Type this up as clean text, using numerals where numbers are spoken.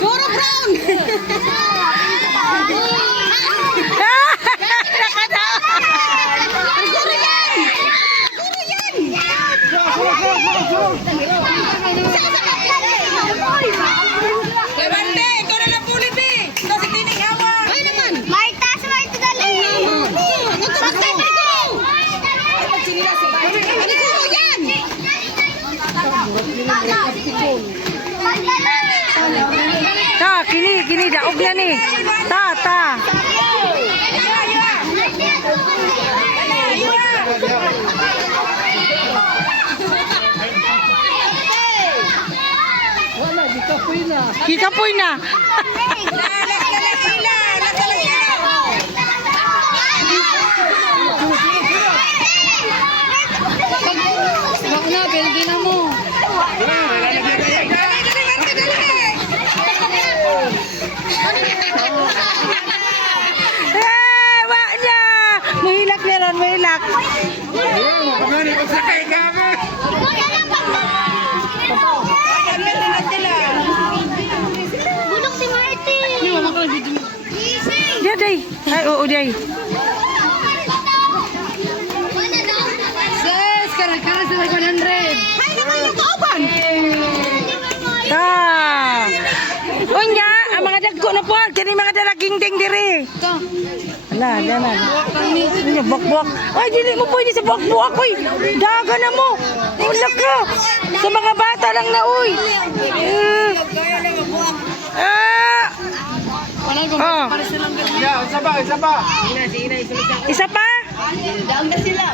Goro brown. Levante, ikaw na lang puli, Bi. Ito si Tining Hawa. Ay naman. May taas mo ito dali. Goro yan. Ta, kini daog na ni. Ta. Kikapoy na. Wag na, belgi na mo. Wak niya. Mahilak na ron, mahilak. Bulok si Martin. Dia day. Ay, oo day. Sis, karan-karan sa 100. Ay, naman yung kauban. Ta. Unya, ang mga dagko na po, kini mga dalaging ding diri. Ito. Ala, danan. Unya bok-bok. Ay, dili mo pwede sa bok-bok, oy. Daga na mo. Wala ka. Sa mga bata lang na, uy. Wala ko Oh. para silang Isa pa? daog na sila.